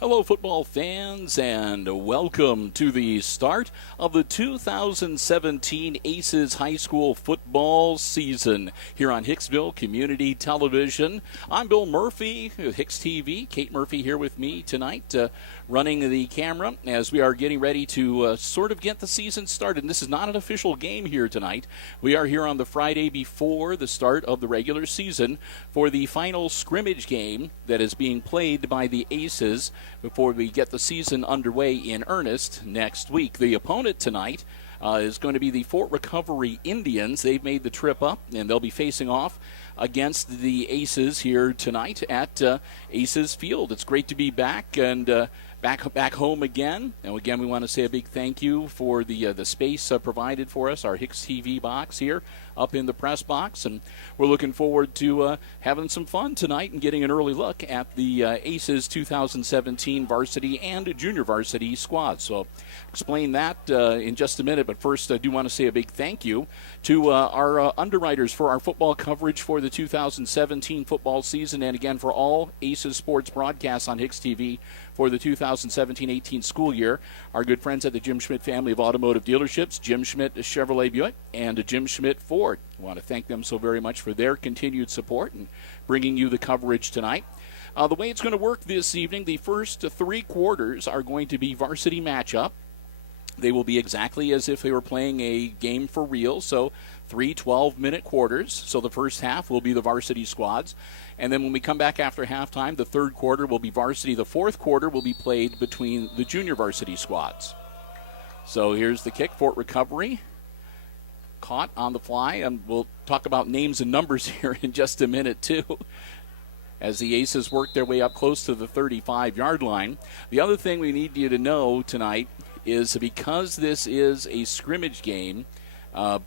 Hello, football fans, and welcome to the start of the 2017 Aces High School football season here on Hicksville Community Television. I'm Bill Murphy, HIX-TV. Kate Murphy here with me tonight, running the camera as we are getting ready to sort of get the season started. And this is not an official game here tonight. We are here on the Friday before the start of the regular season for the final scrimmage game that is being played by the Aces before we get the season underway in earnest next week. The opponent tonight is going to be the Fort Recovery Indians. They've made the trip up, and they'll be facing off against the Aces here tonight at Aces Field. It's great to be back and back home again. And again, we want to say a big thank you for the space provided for us, our HIX-TV box here up in the press box. And we're looking forward to having some fun tonight and getting an early look at the Aces 2017 varsity and junior varsity squads. So explain that in just a minute. But first, I do want to say a big thank you to our underwriters for our football coverage for the 2017 football season, and again for all Aces sports broadcasts on HIX-TV for the 2017-18 school year. Our good friends at the Jim Schmidt family of automotive dealerships, Jim Schmidt Chevrolet Buick and Jim Schmidt Ford. I want to thank them so very much for their continued support and bringing you the coverage tonight. The way it's going to work this evening, the first three quarters are going to be varsity matchup. They will be exactly as if they were playing a game for real, so 3 12-minute quarters. So the first half will be the varsity squads. And then when we come back after halftime, the third quarter will be varsity. The fourth quarter will be played between the junior varsity squads. So here's the kick. Fort Recovery caught on the fly. And we'll talk about names and numbers here in just a minute, too, as the Aces work their way up close to the 35-yard line. The other thing we need you to know tonight is because this is a scrimmage game,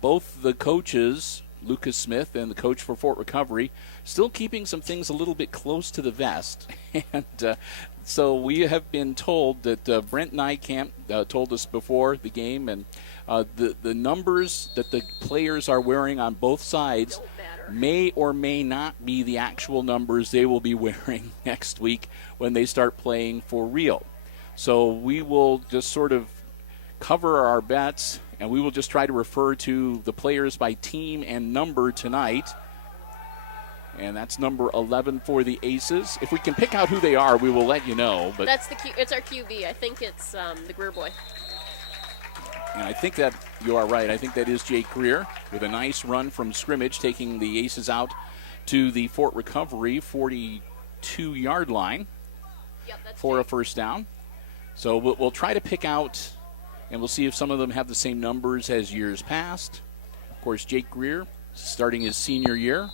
both the coaches, Lucas Smith and the coach for Fort Recovery, still keeping some things a little bit close to the vest. And so we have been told that Brent Nykamp told us before the game, and the numbers that the players are wearing on both sides may or may not be the actual numbers they will be wearing next week when they start playing for real. So we will just sort of cover our bets, and we will just try to refer to the players by team and number tonight. And that's number 11 for the Aces. If we can pick out who they are, we will let you know. But that's it's our QB. I think it's the Greer boy. And I think that you are right. I think that is Jake Greer with a nice run from scrimmage, taking the Aces out to the Fort Recovery 42-yard line for a first down. So we'll try to pick out, and we'll see if some of them have the same numbers as years past. Of course, Jake Greer starting his senior year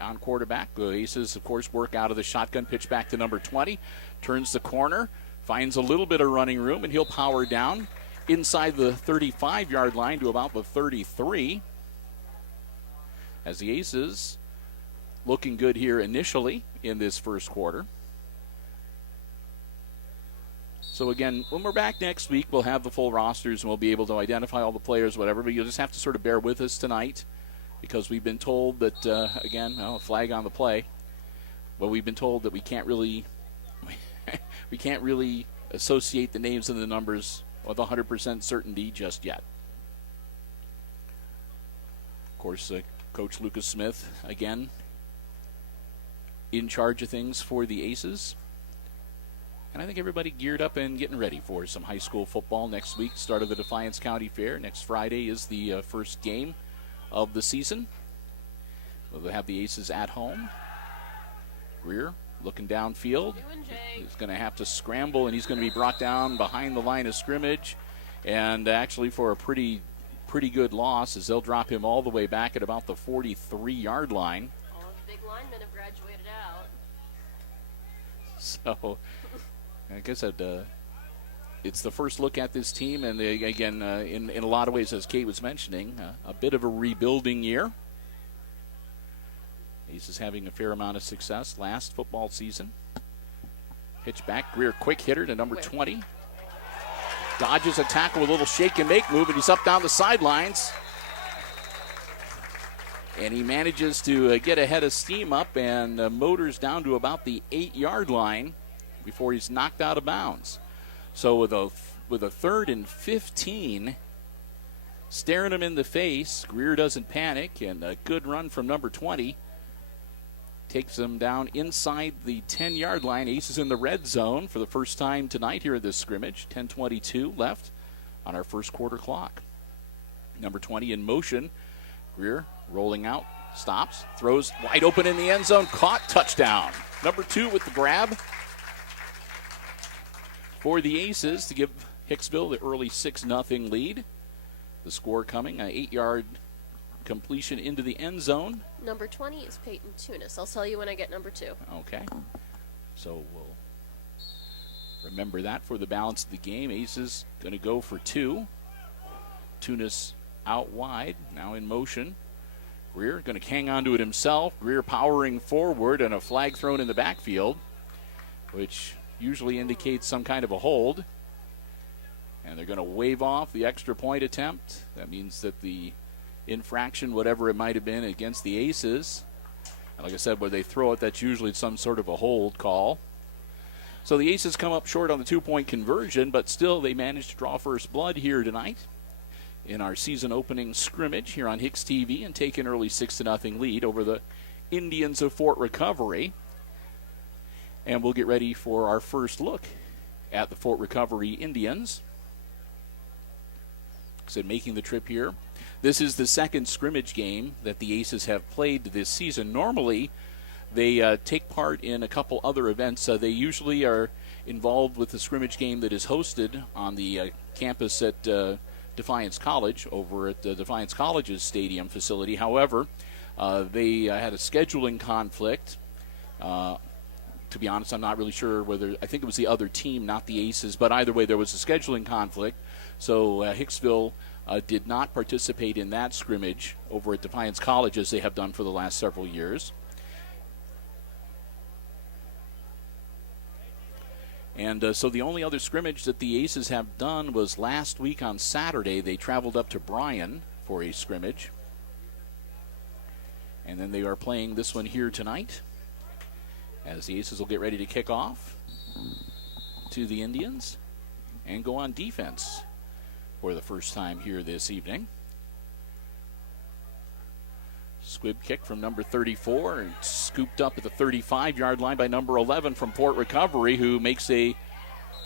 on quarterback. The Aces, of course, work out of the shotgun, pitch back to number 20, turns the corner, finds a little bit of running room, and he'll power down inside the 35-yard line to about the 33. As the Aces looking good here initially in this first quarter. So, again, when we're back next week, we'll have the full rosters and we'll be able to identify all the players, whatever. But you'll just have to sort of bear with us tonight because we've been told that, again, a flag on the play. Well, we've been told that we can't really associate the names and the numbers with 100% certainty just yet. Of course, Coach Lucas Smith, again, in charge of things for the Aces. And I think everybody geared up and getting ready for some high school football next week. Start of the Defiance County Fair. Next Friday is the first game of the season. We'll have the Aces at home. Greer looking downfield. He's going to have to scramble, and he's going to be brought down behind the line of scrimmage. And actually for a pretty pretty good loss as they'll drop him all the way back at about the 43-yard line. All of the big linemen have graduated out. So, like I said, it's the first look at this team, and they, again, in a lot of ways, as Kate was mentioning, a bit of a rebuilding year. Aces having a fair amount of success last football season. Pitch back, Greer quick hitter to number 20. Dodges a tackle with a little shake and make move, and he's up down the sidelines. And he manages to get ahead of steam up and motors down to about the 8-yard line before he's knocked out of bounds. So with a 3rd and 15, staring him in the face, Greer doesn't panic, and a good run from number 20 takes him down inside the 10-yard line. Aces in the red zone for the first time tonight here at this scrimmage. 10:22 left on our first quarter clock. Number 20 in motion. Greer rolling out, stops, throws wide open in the end zone, caught, touchdown. Number 2 with the grab for the Aces to give Hicksville the early 6-0 lead. The score coming, an 8-yard completion into the end zone. Number 20 is Peyton Tunis. I'll tell you when I get number 2. Okay. So we'll remember that for the balance of the game. Aces going to go for 2. Tunis out wide, now in motion. Greer going to hang on to it himself. Greer powering forward, and a flag thrown in the backfield, which usually indicates some kind of a hold. And they're going to wave off the extra point attempt. That means that the infraction, whatever it might have been, against the Aces. And like I said, where they throw it, that's usually some sort of a hold call. So the Aces come up short on the 2-point conversion, but still they managed to draw first blood here tonight in our season opening scrimmage here on HIX-TV and take an early 6-0 lead over the Indians of Fort Recovery. And we'll get ready for our first look at the Fort Recovery Indians. So making the trip here. This is the second scrimmage game that the Aces have played this season. Normally, they take part in a couple other events. They usually are involved with the scrimmage game that is hosted on the campus at Defiance College, over at Defiance College's stadium facility. However, they had a scheduling conflict. To be honest, I'm not really sure whether, I think it was the other team, not the Aces, but either way, there was a scheduling conflict. So Hicksville did not participate in that scrimmage over at Defiance College as they have done for the last several years. And so the only other scrimmage that the Aces have done was last week on Saturday. They traveled up to Bryan for a scrimmage. And then they are playing this one here tonight, as the Aces will get ready to kick off to the Indians and go on defense for the first time here this evening. Squib kick from number 34, and scooped up at the 35-yard line by number 11 from Fort Recovery, who makes a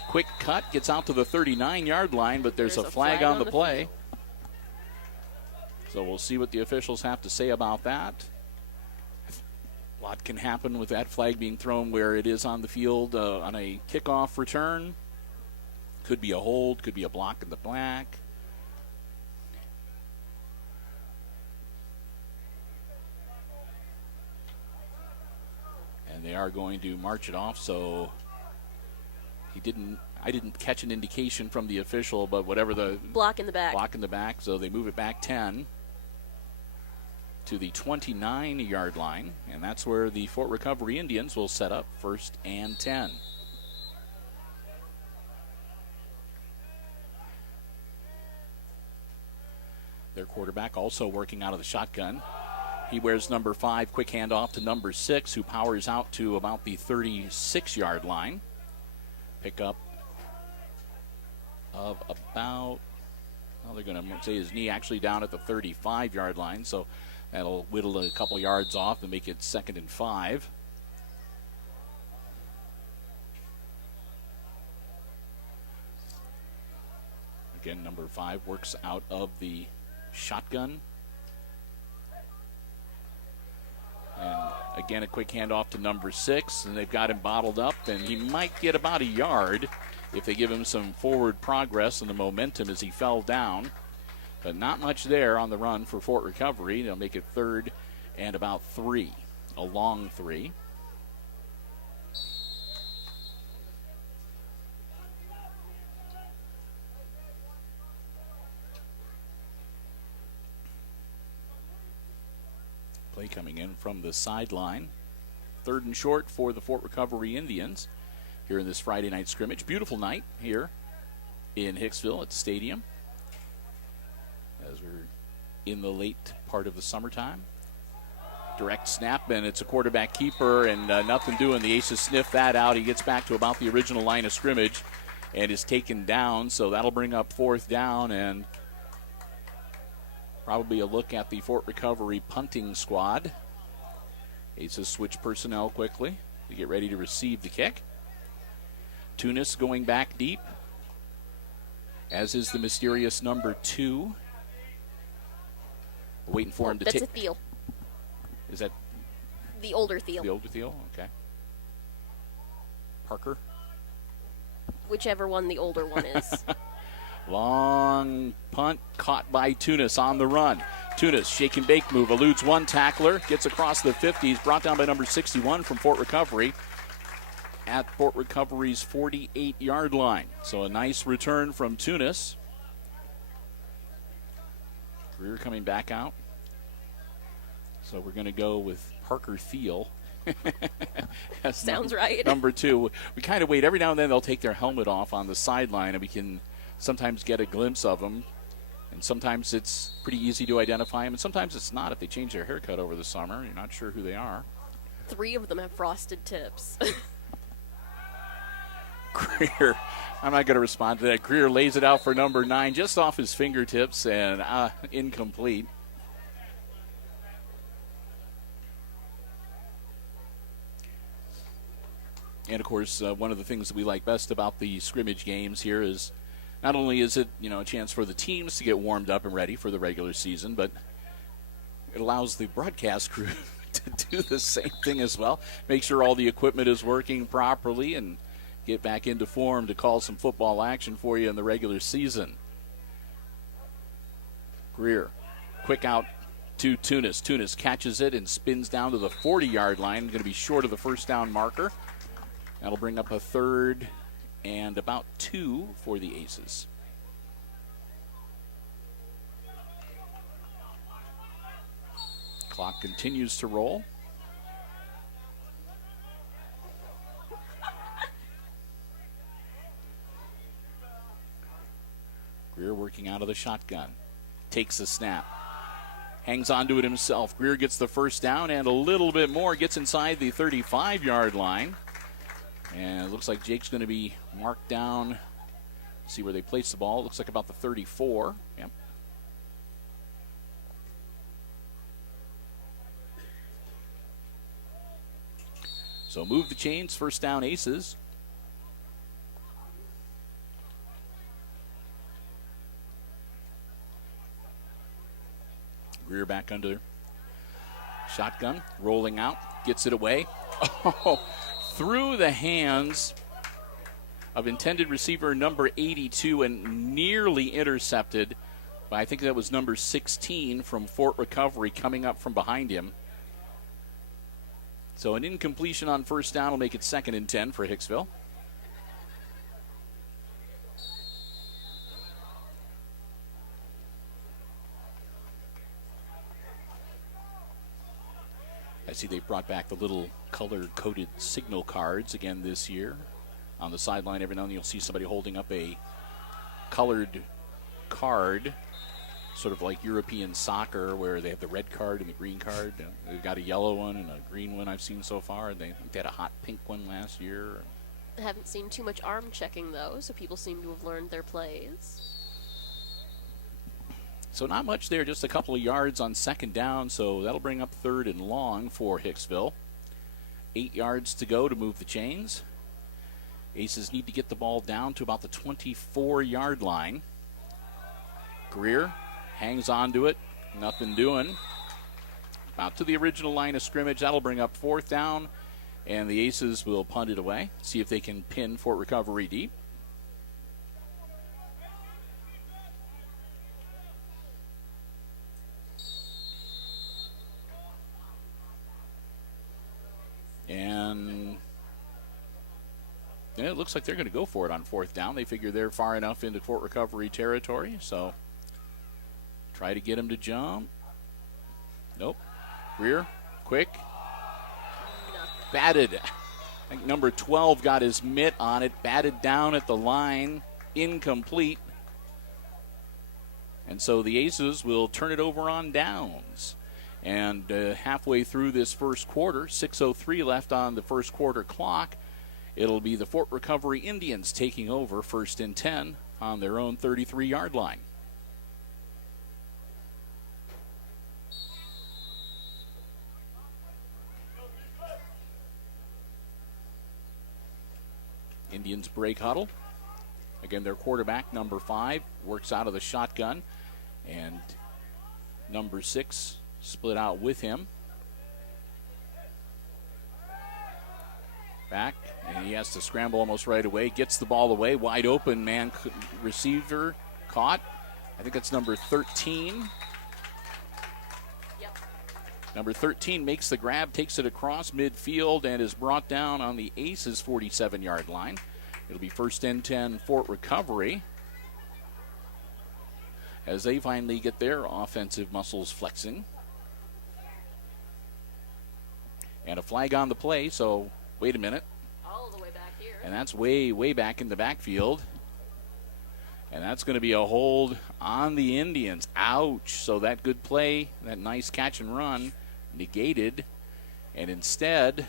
quick cut, gets out to the 39-yard line, but there's a flag on the play. So we'll see what the officials have to say about that. A lot can happen with that flag being thrown where it is on the field on a kickoff return. Could be a hold, could be a block in the black. And they are going to march it off, so I didn't catch an indication from the official, but whatever the block in the back. Block in the back, so they move it back 10 to the 29-yard line, and that's where the Fort Recovery Indians will set up 1st and 10. Their quarterback also working out of the shotgun. He wears number 5, quick handoff to number 6, who powers out to about the 36-yard line. Pickup of about, well, they're going to say his knee actually down at the 35-yard line, so that'll whittle a couple yards off and make it 2nd and 5. Again, number 5 works out of the shotgun. And again, a quick handoff to number 6, and they've got him bottled up, and he might get about a yard if they give him some forward progress and the momentum as he fell down. But not much there on the run for Fort Recovery. They'll make it 3rd and about 3, a long 3. Play coming in from the sideline. 3rd and short for the Fort Recovery Indians here in this Friday night scrimmage. Beautiful night here in Hicksville at the stadium as we're in the late part of the summertime. Direct snap, and it's a quarterback keeper, and nothing doing. The Aces sniff that out. He gets back to about the original line of scrimmage and is taken down, so that'll bring up 4th down, and probably a look at the Fort Recovery punting squad. Aces switch personnel quickly to get ready to receive the kick. Tunis going back deep, as is the mysterious number 2. We're waiting for him to take. That's a Thiel. Is that the older Thiel? The older Thiel? Okay. Parker? Whichever one the older one is. Long punt caught by Tunis on the run. Tunis, shake and bake move, eludes one tackler, gets across the 50s, brought down by number 61 from Fort Recovery at Fort Recovery's 48-yard line. So a nice return from Tunis. Greer coming back out. So we're going to go with Parker Thiel. Sounds right. Number 2. We kind of wait. Every now and then they'll take their helmet off on the sideline, and we can sometimes get a glimpse of them. And sometimes it's pretty easy to identify them, and sometimes it's not if they change their haircut over the summer. You're not sure who they are. 3 of them have frosted tips. Greer, I'm not going to respond to that. Greer lays it out for number 9 just off his fingertips, and incomplete. And, of course, one of the things that we like best about the scrimmage games here is not only is it, a chance for the teams to get warmed up and ready for the regular season, but it allows the broadcast crew to do the same thing as well. Make sure all the equipment is working properly and get back into form to call some football action for you in the regular season. Greer, quick out to Tunis. Tunis catches it and spins down to the 40-yard line. Going to be short of the first down marker. That'll bring up a 3rd and about 2 for the Aces. Clock continues to roll. Greer working out of the shotgun. Takes the snap. Hangs on to it himself. Greer gets the first down and a little bit more. Gets inside the 35-yard line. And it looks like Jake's going to be marked down. See where they place the ball. Looks like about the 34. Yep. So move the chains. First down, Aces. Greer back under. Shotgun. Rolling out. Gets it away. Oh, through the hands of intended receiver number 82 and nearly intercepted by, I think that was number 16 from Fort Recovery coming up from behind him. So an incompletion on first down will make it 2nd and 10 for Hicksville. I see they brought back the little color-coded signal cards again this year. On the sideline, every now and then you'll see somebody holding up a colored card, sort of like European soccer, where they have the red card and the green card. They've got a yellow one and a green one I've seen so far, and they had a hot pink one last year. I haven't seen too much arm checking, though, so people seem to have learned their plays. So not much there, just a couple of yards on second down, so that'll bring up 3rd and long for Hicksville. 8 yards to go to move the chains. Aces need to get the ball down to about the 24-yard line. Greer hangs on to it, nothing doing. About to the original line of scrimmage, that'll bring up 4th down, and the Aces will punt it away, see if they can pin Fort Recovery deep. And it looks like they're going to go for it on fourth down. They figure they're far enough into Fort Recovery territory, so try to get him to jump. Nope. Rear, quick. Batted. I think number 12 got his mitt on it, batted down at the line, incomplete. And so the Aces will turn it over on downs. And halfway through this first quarter, 6:03 left on the first quarter clock, it'll be the Fort Recovery Indians taking over first and 10 on their own 33-yard line. Indians break huddle. Again, their quarterback, number 5, works out of the shotgun. And number 6 split out with him. Back, and he has to scramble almost right away. Gets the ball away. Wide open, man. Receiver caught. I think that's number 13. Yep. Number 13 makes the grab, takes it across midfield, and is brought down on the Aces' 47-yard line. It'll be first and 10 Fort Recovery as they finally get their offensive muscles flexing. And a flag on the play, so wait a minute. All the way back here. And that's way, way back in the backfield. And that's going to be a hold on the Indians. Ouch. So that good play, that nice catch and run, negated. And instead,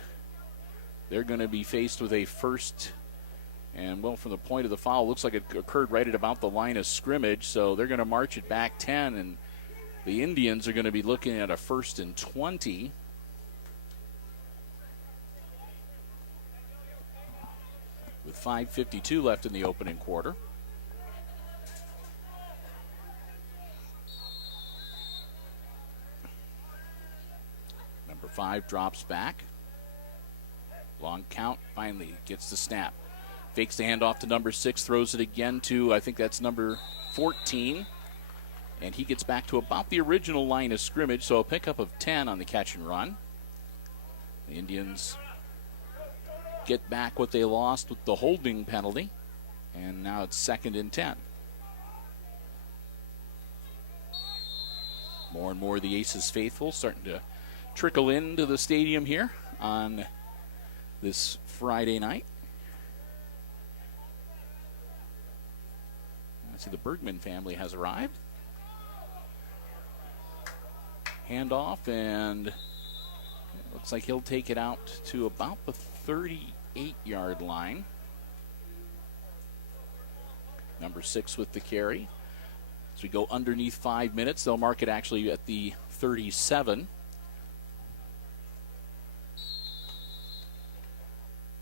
they're going to be faced with a first. And, well, from the point of the foul, looks like it occurred right at about the line of scrimmage. So they're going to march it back 10. And the Indians are going to be looking at a first and 20. With 5:52 left in the opening quarter. Number 5 drops back. Long count, finally gets the snap. Fakes the handoff to number 6, throws it again to, I think that's number 14. And he gets back to about the original line of scrimmage, so a pickup of 10 on the catch and run. The Indians get back what they lost with the holding penalty, and now it's second and 10. More and more the Aces faithful starting to trickle into the stadium here on this Friday night. I see the Bergman family has arrived. Handoff, and it looks like he'll take it out to about the 38-yard line. Number 6 with the carry. As we go underneath 5 minutes, they'll mark it actually at the 37.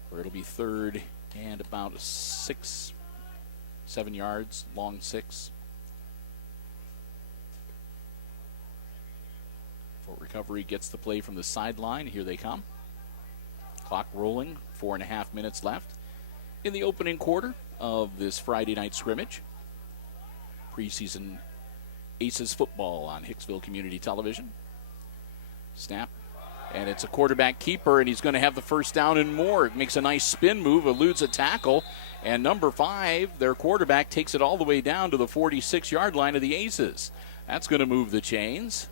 Where it'll be third and about 7 yards, long 6. Fort Recovery gets the play from the sideline. Here they come. Clock rolling, 4.5 minutes left in the opening quarter of this Friday night scrimmage. Preseason Aces football on Hicksville Community Television. Snap, and it's a quarterback keeper, and he's going to have the first down and more. Makes a nice spin move, eludes a tackle, and number 5, their quarterback, takes it all the way down to the 46-yard line of the Aces. That's going to move the chains.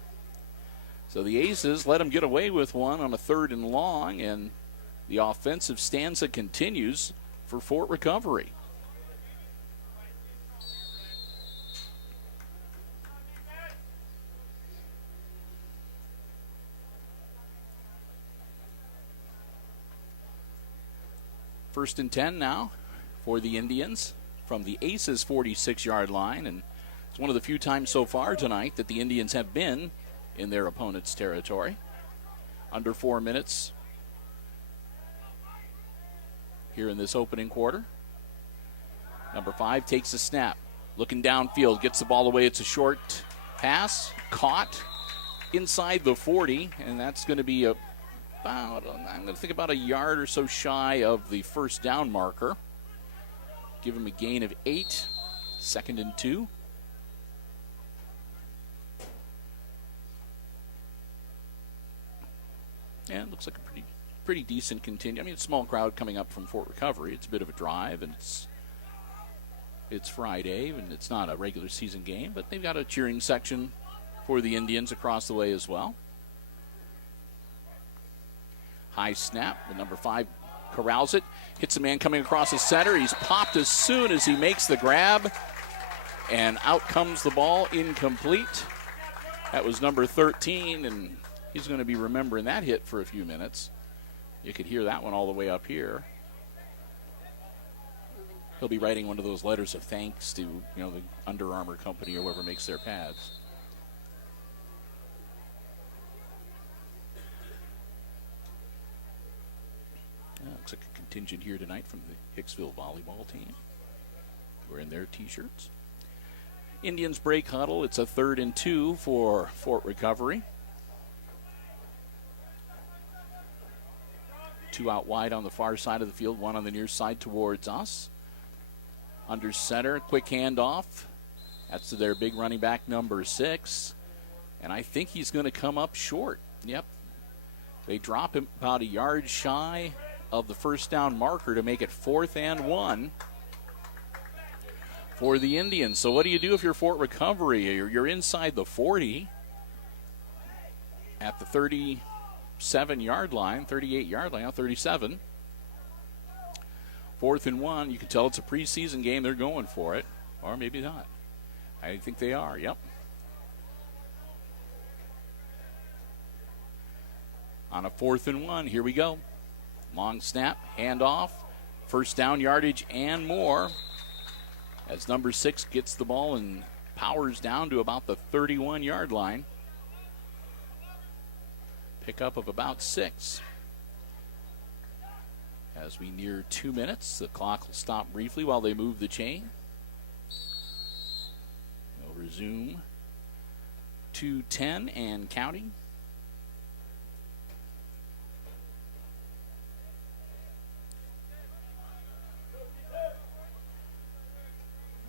So the Aces let him get away with one on a 3rd and long, and the offensive stanza continues for Fort Recovery. First and 10 now for the Indians from the Aces' 46-yard line, and it's one of the few times so far tonight that the Indians have been in their opponent's territory. Under 4 minutes here in this opening quarter. Number 5 takes the snap. Looking downfield, gets the ball away. It's a short pass, caught inside the 40, and that's going to be I'm going to think about a yard or so shy of the first down marker. Give him a gain of 8, 2nd and 2. And it looks like a pretty decent contingent. I mean, it's a small crowd coming up from Fort Recovery. It's a bit of a drive, and it's Friday, and it's not a regular season game, but they've got a cheering section for the Indians across the way as well. High snap. The number 5 corrals it. Hits a man coming across the center. He's popped as soon as he makes the grab, and out comes the ball, incomplete. That was number 13, and he's going to be remembering that hit for a few minutes. You could hear that one all the way up here. He'll be writing one of those letters of thanks to, the Under Armour company or whoever makes their pads. Looks like a contingent here tonight from the Hicksville volleyball team. Wearing their T-shirts. Indians break huddle. It's a 3rd and 2 for Fort Recovery. 2 out wide on the far side of the field, 1 on the near side towards us. Under center, quick handoff. That's to their big running back, number 6. And I think he's going to come up short. Yep. They drop him about a yard shy of the first down marker to make it 4th and 1 for the Indians. So what do you do if you're Fort Recovery? You're inside the 40 at the 37-yard line, 38-yard line, 37. 4th and 1. You can tell it's a preseason game. They're going for it. Or maybe not. I think they are. Yep. On a 4th and 1. Here we go. Long snap. Handoff. First down yardage and more. As number 6 gets the ball and powers down to about the 31-yard line. Pickup of about 6. As we near 2 minutes, the clock will stop briefly while they move the chain. We'll resume 2:10 and counting.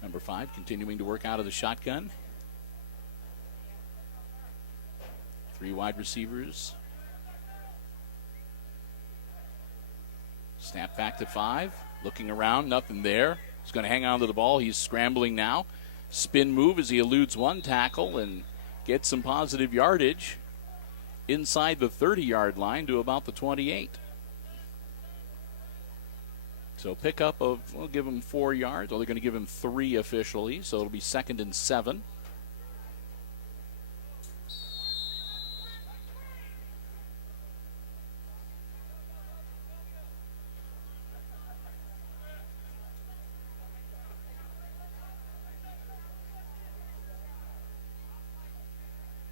Number 5 continuing to work out of the shotgun. 3 wide receivers. Snap back to 5. Looking around, nothing there. He's going to hang on to the ball. He's scrambling now. Spin move as he eludes one tackle and gets some positive yardage inside the 30-yard line to about the 28. So pickup of, we'll give him 4 yards. Well, they're going to give him 3 officially, so it'll be 2nd and 7.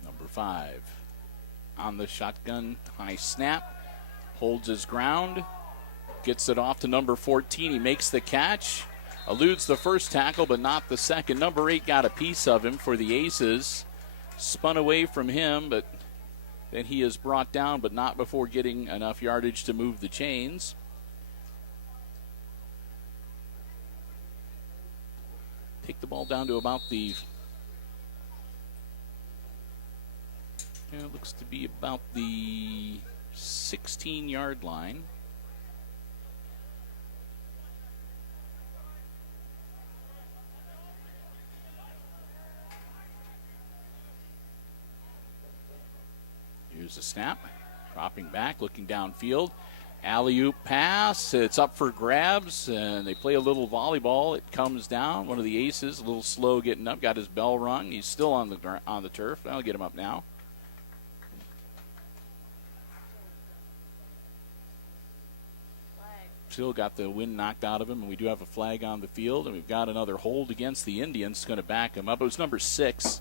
Number 5 on the shotgun, high snap, holds his ground. Gets it off to number 14. He makes the catch. Eludes the first tackle, but not the second. Number 8 got a piece of him for the Aces. Spun away from him, but then he is brought down, but not before getting enough yardage to move the chains. Take the ball down to about the, it looks to be about the 16-yard line. Here's the snap. Dropping back, looking downfield. Alley-oop pass. It's up for grabs, and they play a little volleyball. It comes down. One of the Aces, a little slow getting up. Got his bell rung. He's still on the turf. I'll get him up now. Still got the wind knocked out of him, and we do have a flag on the field, and we've got another hold against the Indians. It's going to back him up. It was number 6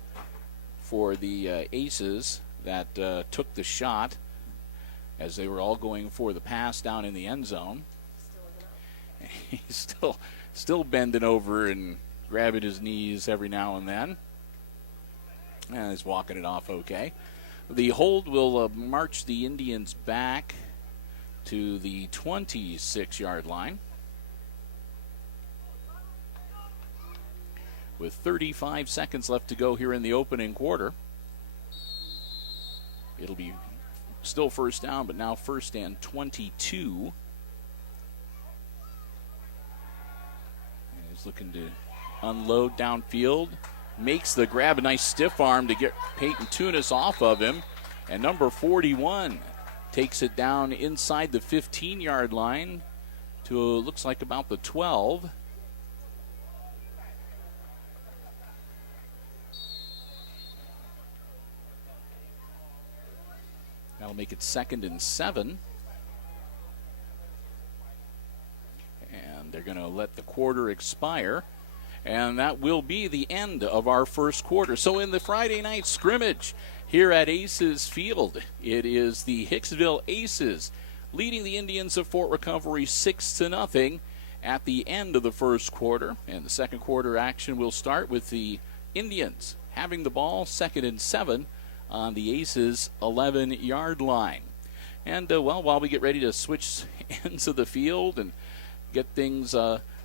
for the Aces that took the shot as they were all going for the pass down in the end zone. He's still bending over and grabbing his knees every now and then. And he's walking it off okay. The hold will march the Indians back to the 26-yard line. With 35 seconds left to go here in the opening quarter. It'll be Still first down, but now 1st and 22. And he's looking to unload downfield. Makes the grab, a nice stiff arm to get Peyton Tunis off of him. And number 41 takes it down inside the 15-yard line to looks like about the 12. That'll make it 2nd and 7. And they're going to let the quarter expire. And that will be the end of our first quarter. So in the Friday night scrimmage here at Aces Field, it is the Hicksville Aces leading the Indians of Fort Recovery 6-0 at the end of the first quarter. And the second quarter action will start with the Indians having the ball, 2nd and 7 on the Aces' 11-yard line. And, while we get ready to switch ends of the field and get things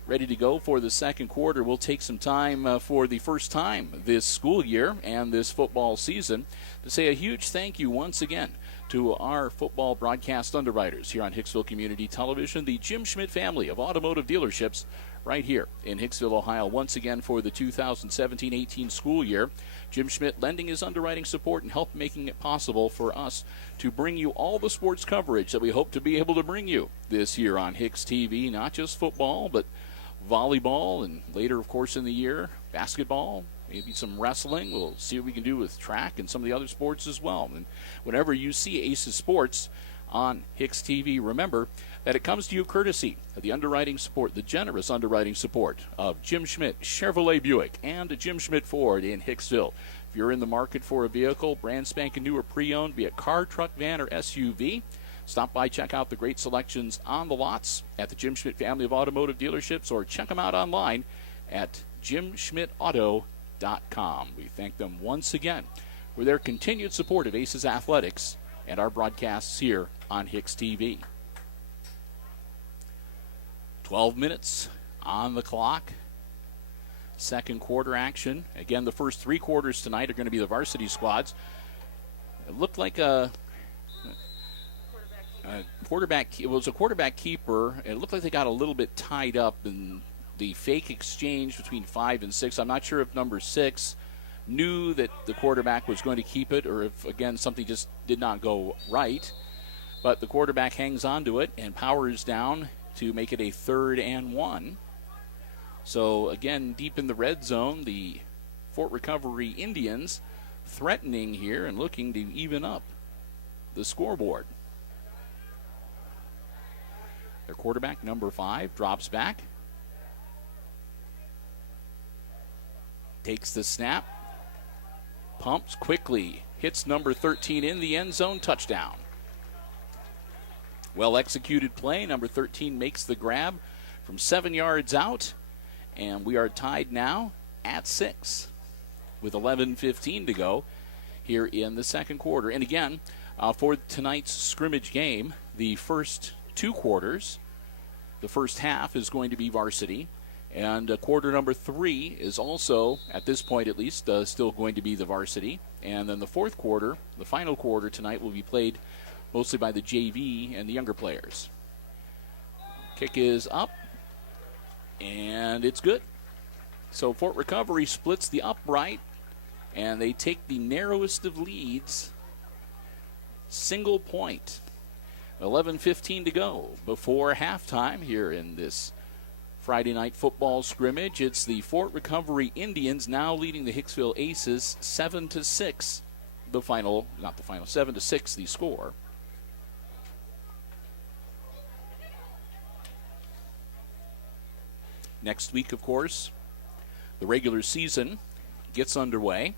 ready to go for the second quarter, we'll take some time for the first time this school year and this football season to say a huge thank you once again to our football broadcast underwriters here on Hicksville Community Television, the Jim Schmidt family of automotive dealerships right here in Hicksville, Ohio, once again for the 2017-18 school year. Jim Schmidt lending his underwriting support and help making it possible for us to bring you all the sports coverage that we hope to be able to bring you this year on HIX-TV, not just football, but volleyball, and later, of course, in the year, basketball, maybe some wrestling. We'll see what we can do with track and some of the other sports as well. And whenever you see Aces Sports on HIX-TV, remember that it comes to you courtesy of the underwriting support, the generous underwriting support of Jim Schmidt Chevrolet Buick and Jim Schmidt Ford in Hicksville. If you're in the market for a vehicle, brand spanking new or pre-owned, be it car, truck, van, or SUV, stop by, check out the great selections on the lots at the Jim Schmidt family of automotive dealerships, or check them out online at jimschmidtauto.com. We thank them once again for their continued support of Aces Athletics and our broadcasts here on HIX-TV. 12 minutes on the clock. Second quarter action. Again, the first 3 quarters tonight are going to be the varsity squads. It looked like it was a quarterback keeper. It looked like they got a little bit tied up in the fake exchange between 5 and 6. I'm not sure if number 6 knew that the quarterback was going to keep it, or if, again, something just did not go right. But the quarterback hangs on to it and powers down to make it a 3rd and 1. So, again, deep in the red zone, the Fort Recovery Indians threatening here and looking to even up the scoreboard. Their quarterback, number 5, drops back. Takes the snap. Pumps quickly. Hits number 13 in the end zone. Touchdown. Well executed play. Number 13 makes the grab from 7 yards out. And we are tied now at 6 with 11:15 to go here in the second quarter. And again, for tonight's scrimmage game, the first 2 quarters, the first half is going to be varsity. And quarter number 3 is also, at this point at least, still going to be the varsity. And then the fourth quarter, the final quarter tonight, will be played mostly by the JV and the younger players. Kick is up, and it's good. So Fort Recovery splits the upright, and they take the narrowest of leads, single point. 11:15 to go before halftime here in this Friday night football scrimmage. It's the Fort Recovery Indians now leading the Hicksville Aces 7-6. The final, not the final, 7-6 the score. Next week, of course, the regular season gets underway,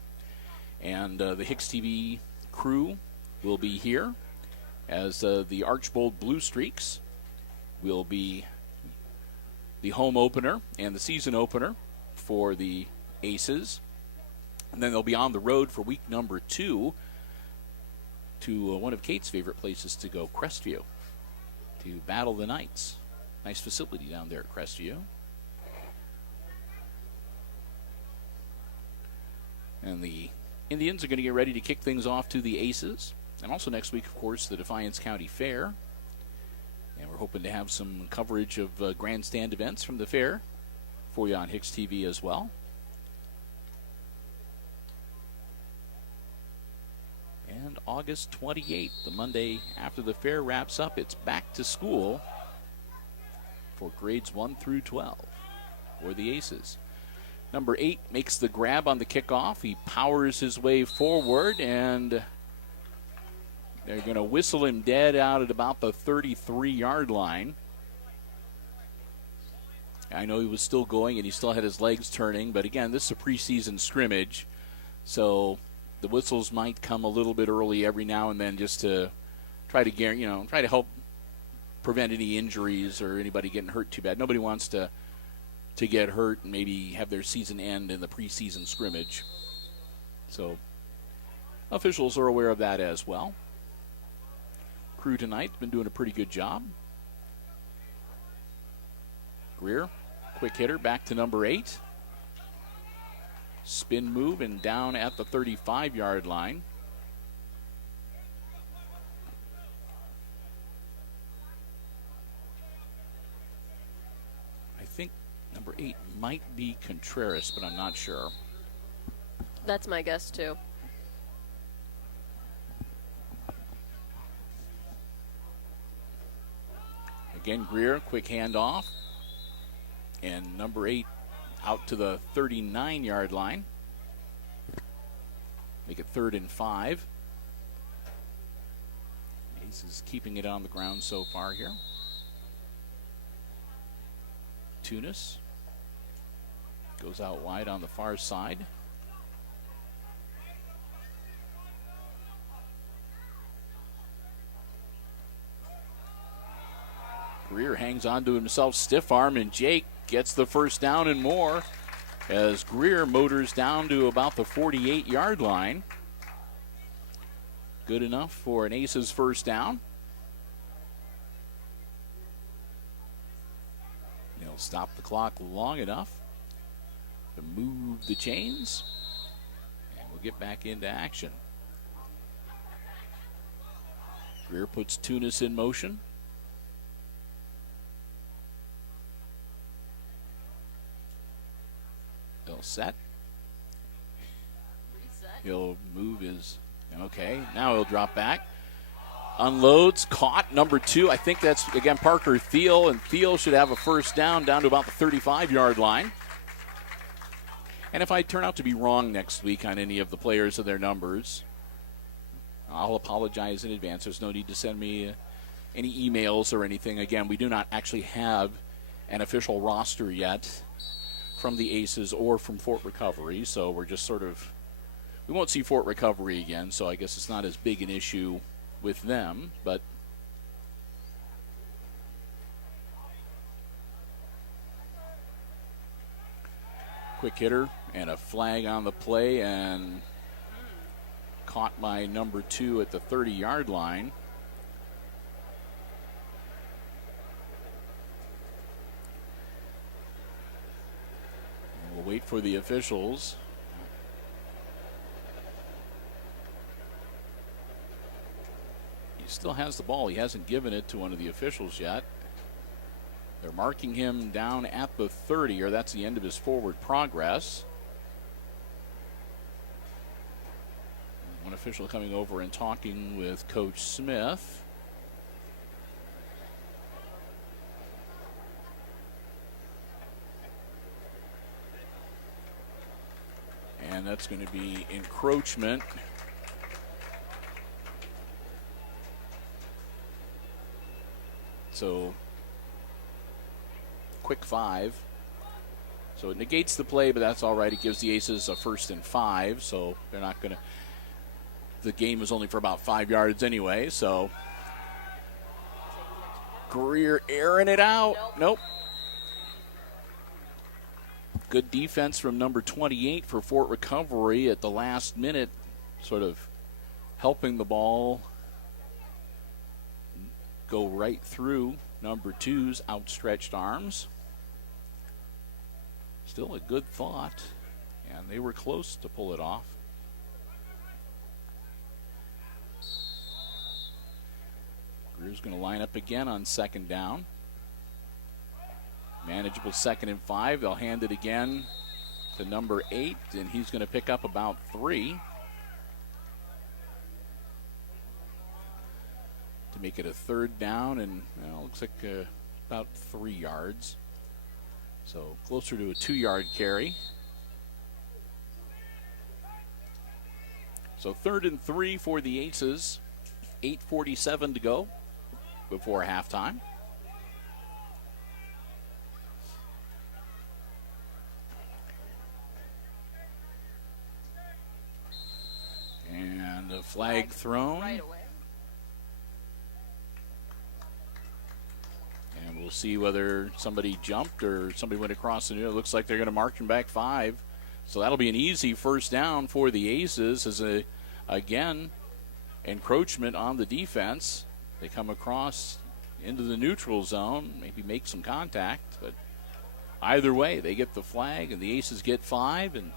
and the HIX-TV crew will be here as the Archbold Blue Streaks will be the home opener and the season opener for the Aces. And then they'll be on the road for week number 2 to one of Kate's favorite places to go, Crestview, to battle the Knights. Nice facility down there at Crestview. And the Indians are going to get ready to kick things off to the Aces. And also next week, of course, the Defiance County Fair. And we're hoping to have some coverage of grandstand events from the fair for you on HIX-TV as well. And August 28th, the Monday after the fair wraps up, it's back to school for grades 1 through 12 for the Aces. Number 8 makes the grab on the kickoff. He powers his way forward, and they're going to whistle him dead out at about the 33-yard line. I know he was still going and he still had his legs turning, but again, this is a preseason scrimmage, so the whistles might come a little bit early every now and then just to try to help prevent any injuries or anybody getting hurt too bad. Nobody wants to get hurt and maybe have their season end in the preseason scrimmage. So officials are aware of that as well. Crew tonight's been doing a pretty good job. Greer, quick hitter, back to number 8. Spin move and down at the 35-yard line. I think number 8 might be Contreras, but I'm not sure. That's my guess, too. Again, Greer, quick handoff. And number 8 out to the 39-yard line. Make it 3rd and 5. Ace is keeping it on the ground so far here. Tunis goes out wide on the far side. Greer hangs on to himself, stiff arm, and Jake gets the first down and more as Greer motors down to about the 48-yard line. Good enough for an Aces first down. He'll stop the clock long enough to move the chains, and we'll get back into action. Greer puts Tunis in motion. They'll set. Reset. He'll move his, okay, now he'll drop back. Unloads, caught, number 2. I think that's, again, Parker Thiel, and Thiel should have a first down to about the 35-yard line. And if I turn out to be wrong next week on any of the players or their numbers, I'll apologize in advance. There's no need to send me any emails or anything. Again, we do not actually have an official roster yet from the Aces or from Fort Recovery, so we're just we won't see Fort Recovery again, so I guess it's not as big an issue with them, but quick hitter and a flag on the play, and caught by number 2 at the 30-yard line. And we'll wait for the officials. He still has the ball. He hasn't given it to one of the officials yet. They're marking him down at the 30, or that's the end of his forward progress. One official coming over and talking with Coach Smith. And that's going to be encroachment. So, quick 5. So it negates the play, but that's all right. It gives the Aces a 1st and 5, so they're not going to. The game is only for about 5 yards anyway, so. Greer airing it out. Nope. Good defense from number 28 for Fort Recovery at the last minute, sort of helping the ball go right through number 2's outstretched arms. Still a good thought, and they were close to pull it off. Greer's going to line up again on second down. Manageable 2nd and 5. They'll hand it again to number 8, and he's going to pick up about 3 to make it a 3rd down, and looks like about 3 yards. So closer to a 2-yard carry. So 3rd and 3 for the Aces. 8:47 to go before halftime. And a flag thrown. Right away. And we'll see whether somebody jumped or somebody went across the new. It looks like they're going to mark him back 5. So that'll be an easy 1st down for the Aces as again, encroachment on the defense. They come across into the neutral zone, maybe make some contact, but either way, they get the flag and the Aces get 5, and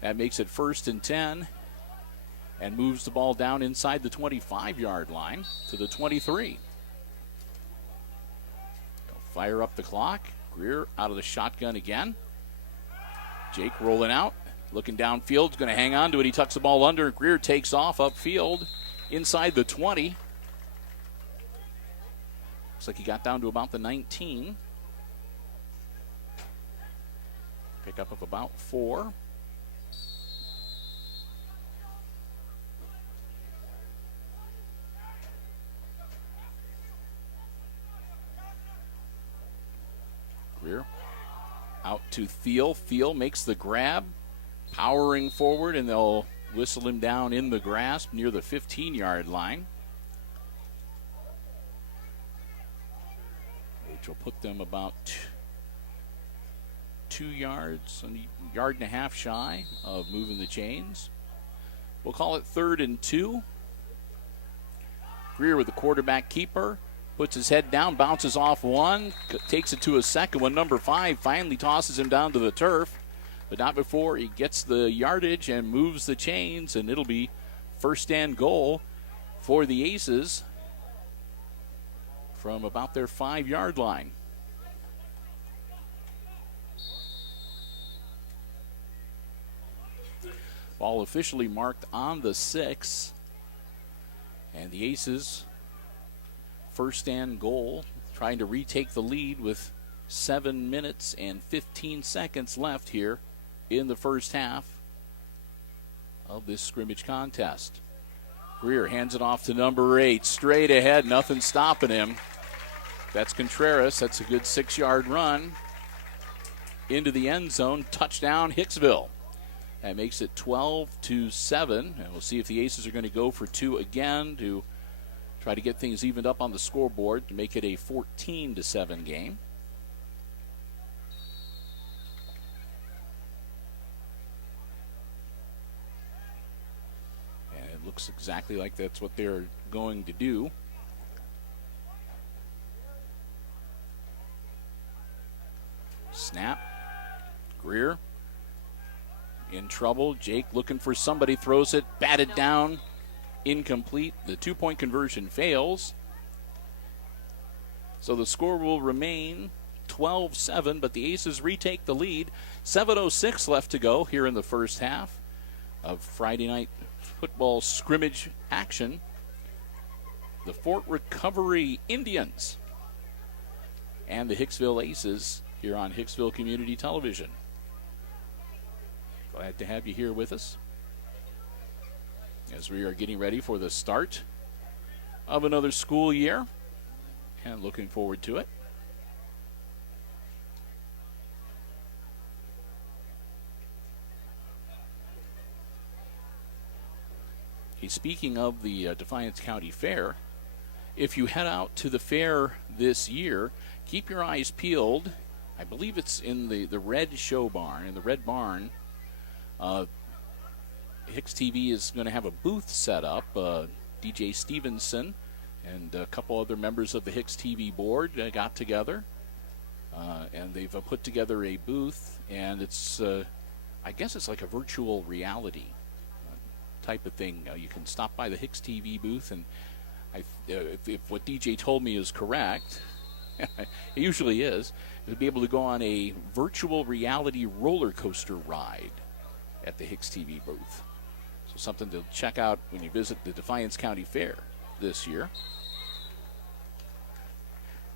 that makes it 1st and 10 and moves the ball down inside the 25-yard line to the 23. They'll fire up the clock. Greer out of the shotgun again. Jake rolling out, looking downfield, going to hang on to it. He tucks the ball under. Greer takes off upfield inside the 20. Looks like he got down to about the 19. Pick up of about 4. Greer out to Thiel. Thiel makes the grab, powering forward, and they'll whistle him down in the grasp near the 15-yard line, which will put them about 2 yards, a yard and a half shy of moving the chains. We'll call it 3rd and 2. Greer with the quarterback keeper. Puts his head down, bounces off one, takes it to a second one. Number 5 finally tosses him down to the turf, but not before he gets the yardage and moves the chains, and it'll be 1st and goal for the Aces from about their 5-yard line. Ball officially marked on the 6, and the Aces 1st and goal, trying to retake the lead with 7 minutes and 15 seconds left here in the 1st half of this scrimmage contest. Greer hands it off to number 8, straight ahead, nothing stopping him. That's Contreras. That's a good 6-yard run into the end zone. Touchdown, Hicksville. That makes it 12-7, and we'll see if the Aces are going to go for 2 again to try to get things evened up on the scoreboard to make it a 14-7 game. And it looks exactly like that's what they're going to do. Snap. Greer in trouble. Jake looking for somebody, throws it, batted down. Incomplete. The 2-point conversion fails. So the score will remain 12-7, but the Aces retake the lead. 7:06 left to go here in the 1st half of Friday night football scrimmage action. The Fort Recovery Indians and the Hicksville Aces here on Hicksville Community Television. Glad to have you here with us as we are getting ready for the start of another school year, and looking forward to it. Hey, speaking of the Defiance County Fair, if you head out to the fair this year, keep your eyes peeled. I believe it's in the Red Show Barn, in the Red Barn. HIX-TV is going to have a booth set up. DJ Stevenson and a couple other members of the HIX-TV board got together, and they've put together a booth, and it's, I guess it's like a virtual reality type of thing. You can stop by the HIX-TV booth, and If what DJ told me is correct, it usually is, to be able to go on a virtual reality roller coaster ride at the HIX-TV booth. So something to check out when you visit the Defiance County Fair this year.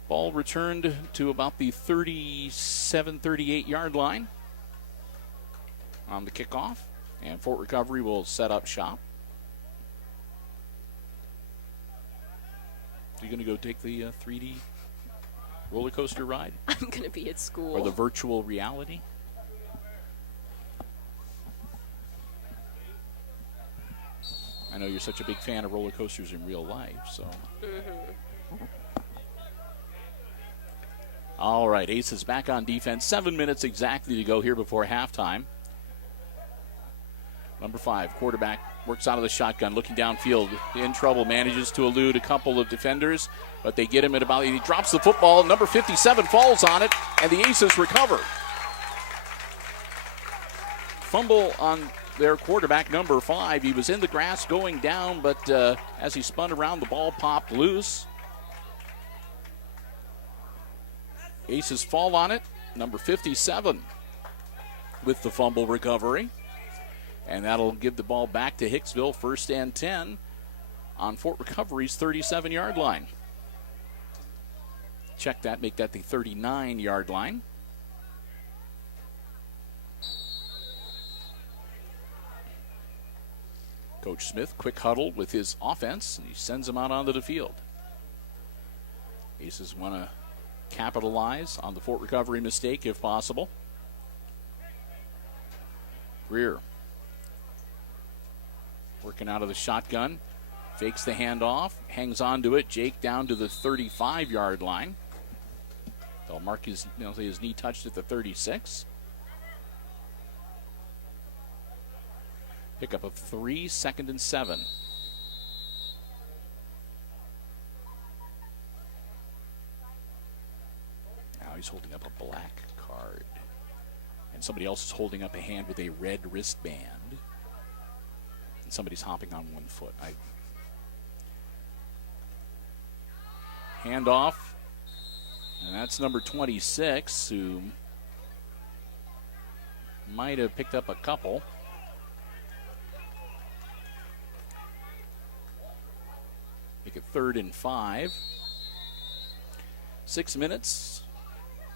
Ball returned to about the 37, 38-yard line on the kickoff, and Fort Recovery will set up shop. Are you going to go take the 3D roller coaster ride? I'm going to be at school. Or the virtual reality? I know you're such a big fan of roller coasters in real life, so. Mm-hmm. All right, Aces back on defense. 7 minutes exactly to go here before halftime. Number 5, quarterback, works out of the shotgun, looking downfield, in trouble, manages to elude a couple of defenders, but they get him at about, he drops the football, number 57 falls on it, and the Aces recover. Fumble on their quarterback, number 5. He was in the grass going down, but as he spun around, the ball popped loose. Aces fall on it, number 57 with the fumble recovery. And that'll give the ball back to Hicksville, 1st and 10 on Fort Recovery's 37-yard line. Check that, make that the 39-yard line. Coach Smith, quick huddle with his offense, and he sends them out onto the field. Aces want to capitalize on the Fort Recovery mistake if possible. Greer working out of the shotgun, fakes the handoff, hangs on to it. Jake down to the 35-yard line. They'll mark his knee touched at the 36. Pickup of 3, 2nd and 7. Now he's holding up a black card. And somebody else is holding up a hand with a red wristband. And somebody's hopping on one foot. Handoff. And that's number 26, who might have picked up a couple. Make it 3rd and 5. 6 minutes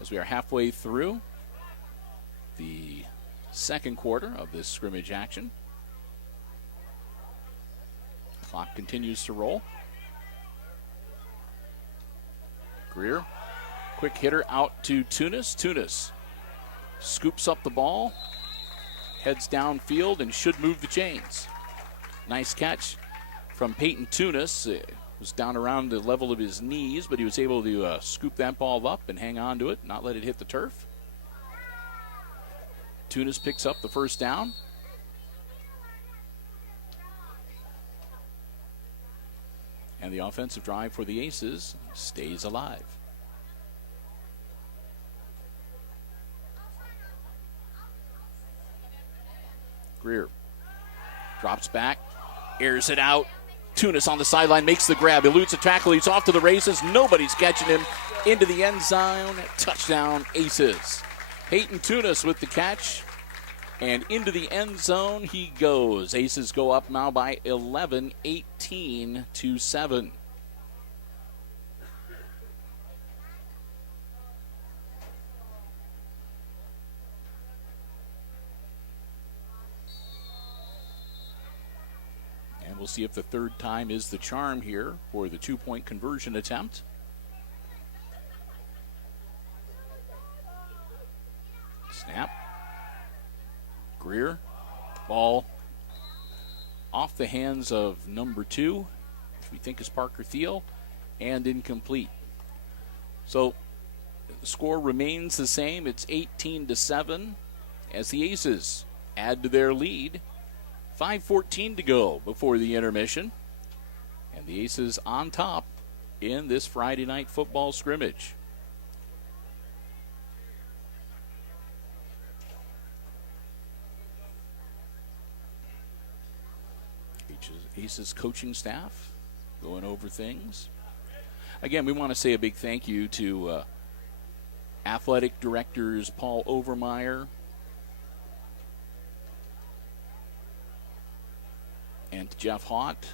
as we are halfway through the second quarter of this scrimmage action. Clock continues to roll. Greer, quick hitter out to Tunis. Tunis scoops up the ball, heads downfield, and should move the chains. Nice catch from Peyton Tunis. It was down around the level of his knees, but he was able to scoop that ball up and hang on to it, not let it hit the turf. Tunis picks up the first down. And the offensive drive for the Aces stays alive. Greer drops back, airs it out. Tunis on the sideline makes the grab, eludes a tackle. He's off to the races. Nobody's catching him into the end zone. Touchdown, Aces. Peyton Tunis with the catch. And into the end zone he goes. Aces go up now by 11, 18-7. And we'll see if the third time is the charm here for the 2-point conversion attempt. Snap. Greer, ball off the hands of number 2, which we think is Parker Thiel, and incomplete. So the score remains the same. It's 18-7 as the Aces add to their lead. 5:14 to go before the intermission. And the Aces on top in this Friday night football scrimmage. Aces coaching staff going over things. Again, we want to say a big thank you to athletic directors Paul Overmeyer and Jeff Haught.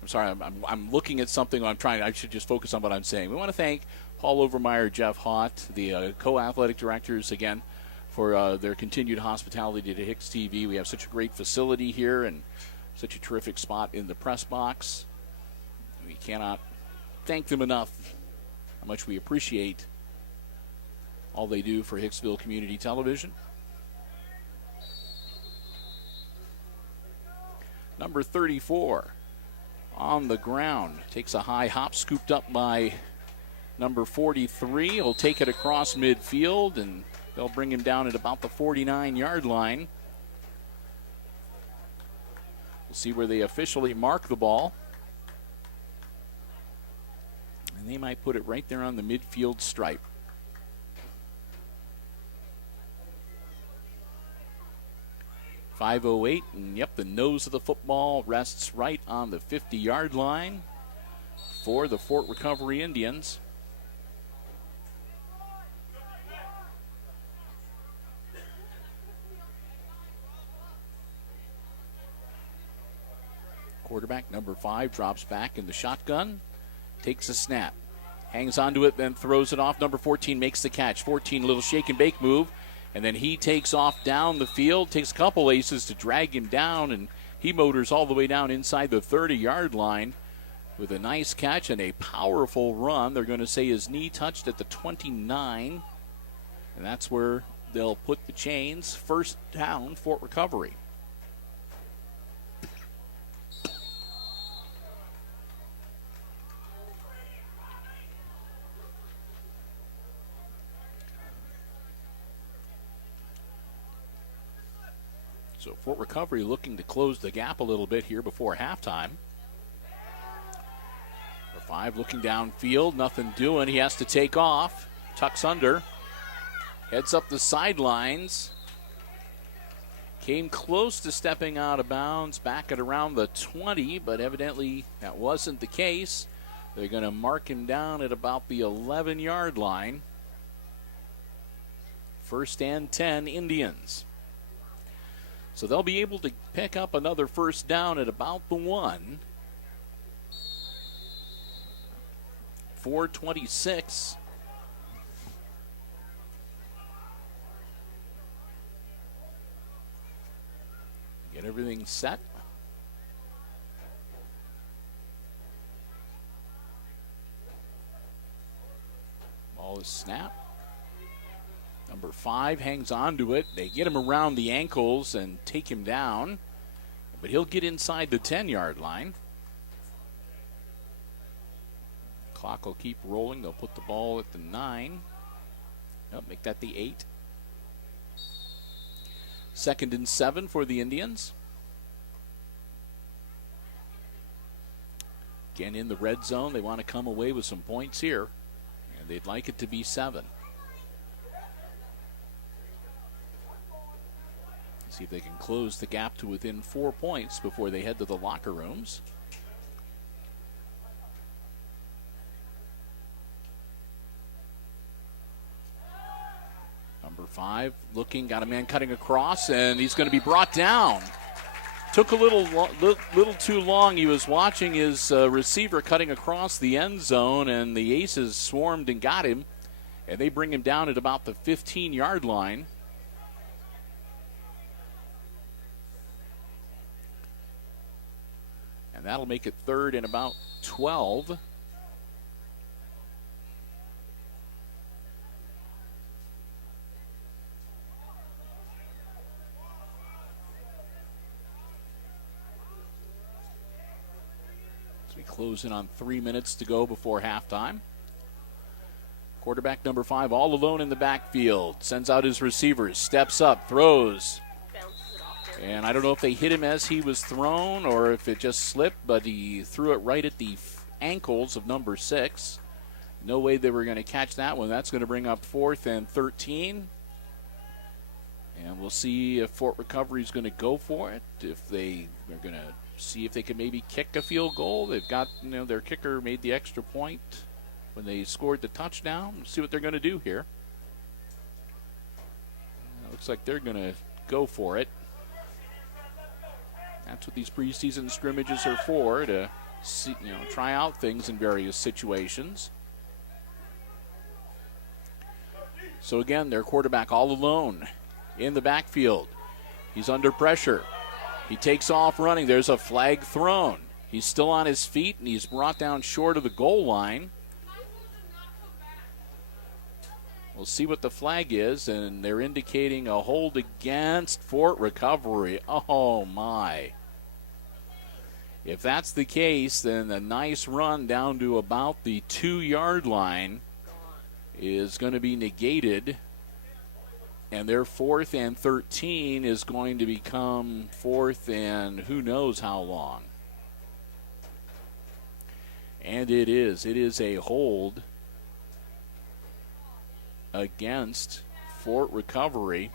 I'm sorry, I'm looking at something. I should just focus on what I'm saying. We want to thank Paul Overmeyer, Jeff Haught, the co-athletic directors, again, for their continued hospitality to HIX-TV. We have such a great facility here and such a terrific spot in the press box. We cannot thank them enough how much we appreciate all they do for Hicksville Community Television. Number 34 on the ground. Takes a high hop, scooped up by number 43. He'll take it across midfield, and they'll bring him down at about the 49-yard line. We'll see where they officially mark the ball. And they might put it right there on the midfield stripe. .508, and yep, the nose of the football rests right on the 50-yard line for the Fort Recovery Indians. Quarterback number 5 drops back in the shotgun, takes a snap, hangs onto it, then throws it off. Number 14 makes the catch. 14, a little shake and bake move. And then he takes off down the field, takes a couple aces to drag him down, and he motors all the way down inside the 30-yard line with a nice catch and a powerful run. They're going to say his knee touched at the 29, and that's where they'll put the chains. First down, Fort Recovery. So Fort Recovery looking to close the gap a little bit here before halftime. Number 5 looking downfield, nothing doing. He has to take off, tucks under, heads up the sidelines. Came close to stepping out of bounds back at around the 20, but evidently that wasn't the case. They're going to mark him down at about the 11-yard line. First and 10, Indians. So they'll be able to pick up another first down at about the 1. 4:26. Get everything set. Ball is snapped. Number 5 hangs on to it. They get him around the ankles and take him down. But he'll get inside the 10-yard line. Clock will keep rolling. They'll put the ball at the 9. Nope, make that the 8. Second and 7 for the Indians. Again, in the red zone, they want to come away with some points here. And they'd like it to be 7. See if they can close the gap to within 4 points before they head to the locker rooms. Number 5 looking, got a man cutting across, and he's going to be brought down. Took a little too long. He was watching his receiver cutting across the end zone, and the Aces swarmed and got him, and they bring him down at about the 15-yard line. And that'll make it third and about 12. As we close in on 3 minutes to go before halftime. Quarterback number 5 all alone in the backfield. Sends out his receivers, steps up, throws. And I don't know if they hit him as he was thrown or if it just slipped, but he threw it right at the ankles of number 6. No way they were going to catch that one. That's going to bring up 4th and 13. And we'll see if Fort Recovery is going to go for it, if they are going to see if they can maybe kick a field goal. They've got, their kicker made the extra point when they scored the touchdown. We'll see what they're going to do here. Looks like they're going to go for it. That's what these preseason scrimmages are for, to see, try out things in various situations. So again, their quarterback all alone in the backfield. He's under pressure. He takes off running. There's a flag thrown. He's still on his feet, and he's brought down short of the goal line. We'll see what the flag is, and they're indicating a hold against Fort Recovery. Oh, my. If that's the case, then a nice run down to about the 2-yard line is going to be negated, and their 4th and 13 is going to become 4th and who knows how long. And it is a hold against Fort Recovery.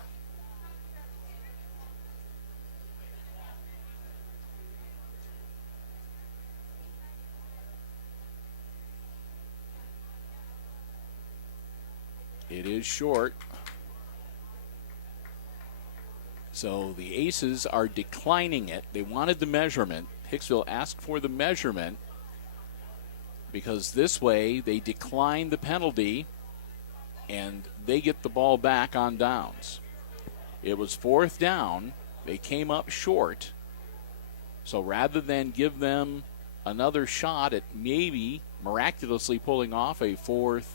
It is short. So the Aces are declining it. They wanted the measurement. Hicksville asked for the measurement because this way they decline the penalty and they get the ball back on downs. It was 4th down. They came up short. So rather than give them another shot at maybe miraculously pulling off a 4th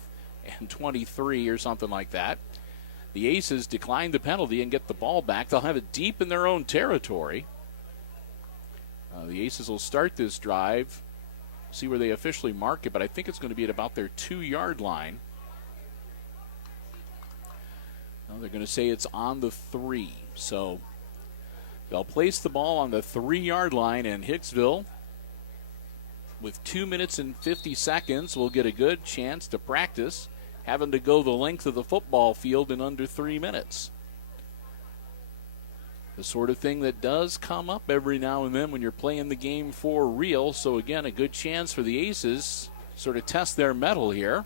and 23 or something like that, the Aces decline the penalty and get the ball back. They'll have it deep in their own territory. The Aces will start this drive, see where they officially mark it, but I think it's going to be at about their 2-yard line. They're going to say it's on the 3. So they'll place the ball on the 3-yard line, and Hicksville, with 2 minutes and 50 seconds, will get a good chance to practice having to go the length of the football field in under 3 minutes. The sort of thing that does come up every now and then when you're playing the game for real. So again, a good chance for the Aces sort of test their mettle here.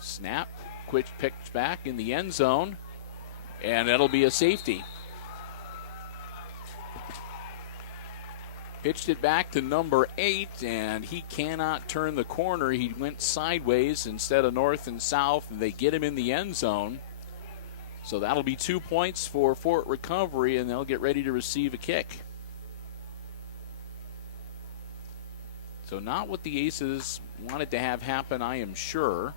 Snap, quick pitch back in the end zone, and that'll be a safety. Pitched it back to number 8, and he cannot turn the corner. He went sideways instead of north and south, and they get him in the end zone. So that'll be 2 points for Fort Recovery, and they'll get ready to receive a kick. So not what the Aces wanted to have happen, I am sure.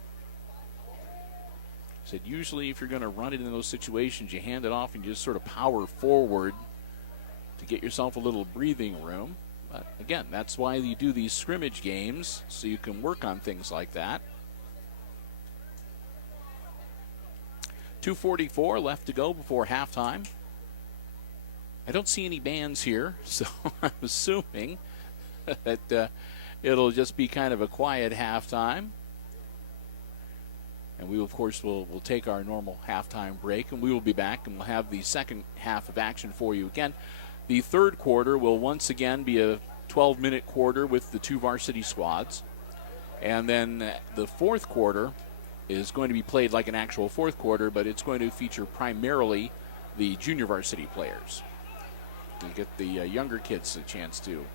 Said usually if you're going to run it in those situations, you hand it off and you just sort of power forward to get yourself a little breathing room. But again, that's why you do these scrimmage games, so you can work on things like that. 2:44 left to go before halftime. I don't see any bands here, so I'm assuming that it'll just be kind of a quiet halftime. And we, of course, will take our normal halftime break, and we will be back, and we'll have the second half of action for you again. The third quarter will once again be a 12-minute quarter with the 2 varsity squads. And then the fourth quarter is going to be played like an actual fourth quarter, but it's going to feature primarily the junior varsity players. You get the younger kids a chance to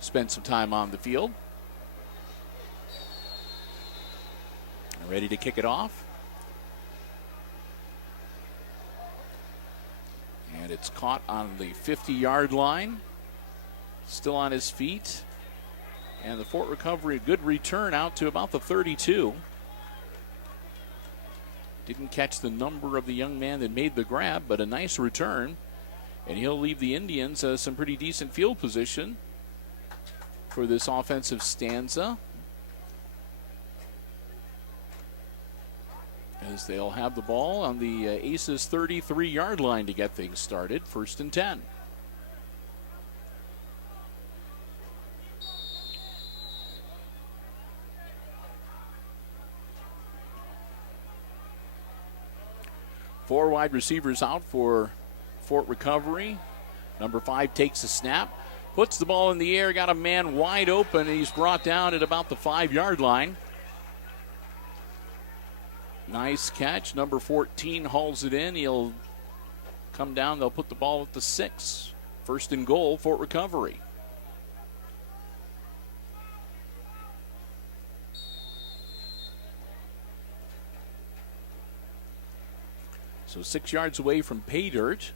spend some time on the field. Ready to kick it off. And it's caught on the 50-yard line. Still on his feet. And the Fort Recovery, a good return out to about the 32. Didn't catch the number of the young man that made the grab, but a nice return. And he'll leave the Indians some pretty decent field position for this offensive stanza, as they'll have the ball on the Aces 33-yard line to get things started. 1st and 10. 4 wide receivers out for Fort Recovery. Number 5 takes a snap, puts the ball in the air, got a man wide open, and he's brought down at about the 5-yard line. Nice catch. Number 14 hauls it in. He'll come down. They'll put the ball at the 6. First and goal, Fort Recovery. So 6 yards away from pay dirt.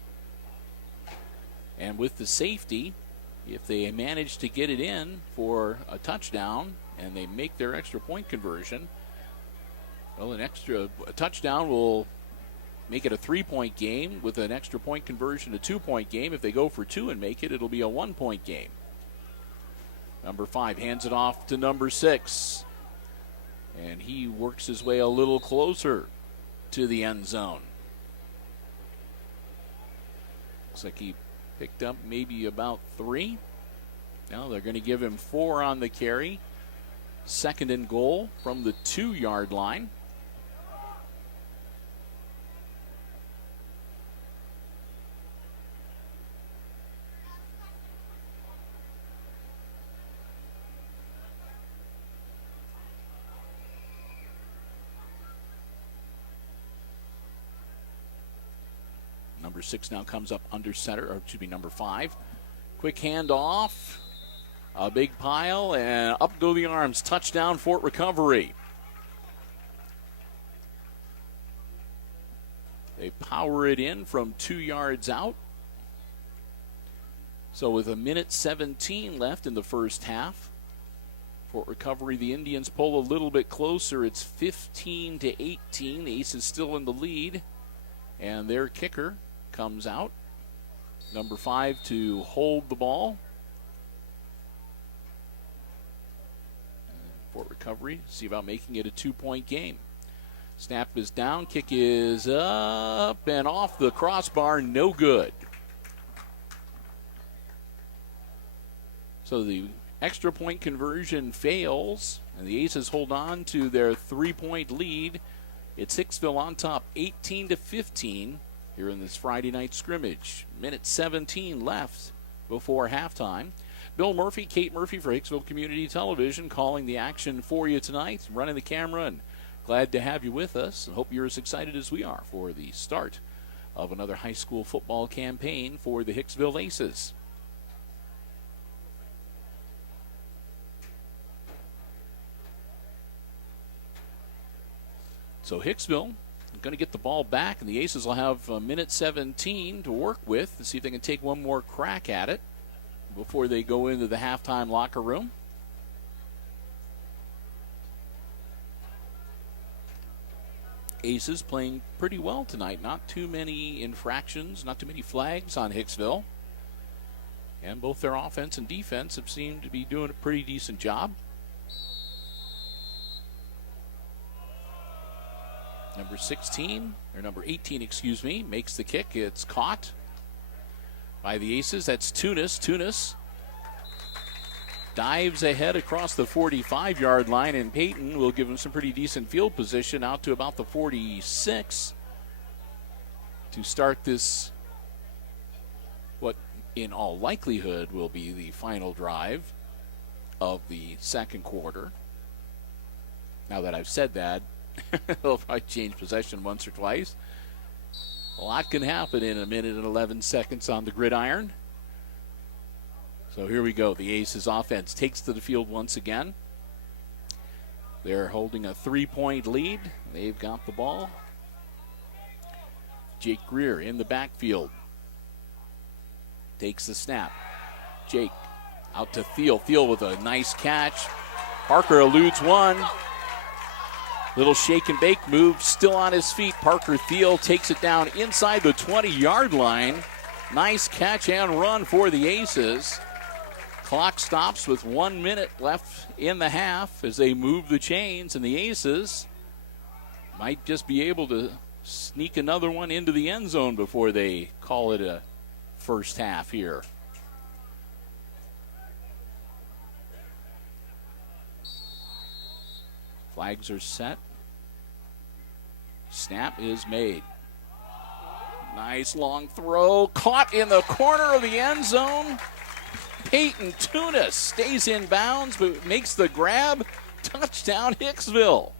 And with the safety, if they manage to get it in for a touchdown and they make their extra point conversion, well, a touchdown will make it a 3-point game. With an extra point conversion, a 2-point game. If they go for 2 and make it, it'll be a 1-point game. Number 5 hands it off to number 6. And he works his way a little closer to the end zone. Looks like he picked up maybe about 3. Now they're going to give him 4 on the carry. Second and goal from the 2-yard line. Number 6 now comes up under center, or excuse me, number 5. Quick handoff, a big pile, and up go the arms. Touchdown, Fort Recovery. They power it in from 2 yards out. So with 1:17 left in the first half, Fort Recovery, the Indians pull a little bit closer. It's 15-18. The Aces still in the lead, and their kicker comes out. Number 5 to hold the ball. And Fort Recovery see about making it a 2-point game. Snap is down, kick is up and off the crossbar, no good. So the extra point conversion fails, and the Aces hold on to their 3-point lead. It's Hicksville on top, 18-15. Here in this Friday night scrimmage. 1:17 left before halftime. Bill Murphy, Kate Murphy for Hicksville Community Television calling the action for you tonight, running the camera, and glad to have you with us. And hope you're as excited as we are for the start of another high school football campaign for the Hicksville Aces. So Hicksville going to get the ball back, and the Aces will have 1:17 to work with to see if they can take one more crack at it before they go into the halftime locker room. Aces playing pretty well tonight. Not too many infractions, not too many flags on Hicksville. And both their offense and defense have seemed to be doing a pretty decent job. Number 18, excuse me, makes the kick. It's caught by the Aces. That's Tunis. Tunis dives ahead across the 45-yard line, and Peyton will give him some pretty decent field position out to about the 46 to start this, what in all likelihood will be the final drive of the second quarter. Now that I've said that, they'll probably change possession once or twice. A lot can happen in 1:11 on the gridiron. So here we go. The Aces offense takes to the field once again. They're holding a 3-point lead. They've got the ball. Jake Greer in the backfield. Takes the snap. Jake out to Thiel. Thiel with a nice catch. Parker eludes one. Little shake and bake move, still on his feet. Parker Thiel takes it down inside the 20-yard line. Nice catch and run for the Aces. Clock stops with 1 minute left in the half as they move the chains, and the Aces might just be able to sneak another one into the end zone before they call it a first half here. Flags are set. Snap is made. Nice long throw. Caught in the corner of the end zone. Peyton Tunis stays in bounds but makes the grab. Touchdown, Hicksville.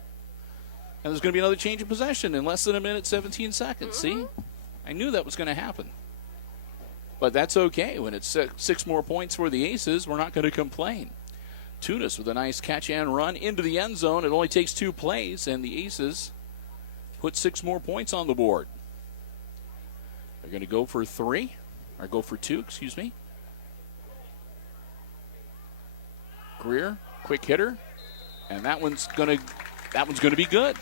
And there's going to be another change of possession in less than a minute, 17 seconds. See? I knew that was going to happen. But that's okay. When it's 6 more points for the Aces, we're not going to complain. Tunis with a nice catch and run into the end zone. It only takes 2 plays, and the Aces put 6 more points on the board. They're going to go for 2, excuse me. Greer, quick hitter, and that one's going to be good.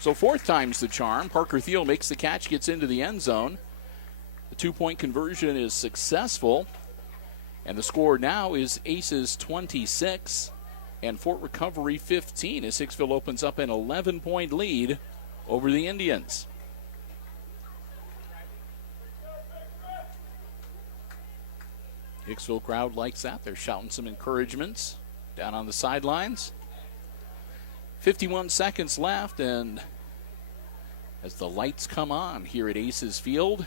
So 4th time's the charm. Parker Thiel makes the catch, gets into the end zone. The 2-point conversion is successful. And the score now is Aces 26 and Fort Recovery 15 as Hicksville opens up an 11-point lead over the Indians. Hicksville crowd likes that. They're shouting some encouragements down on the sidelines. 51 seconds left, and as the lights come on here at Aces Field,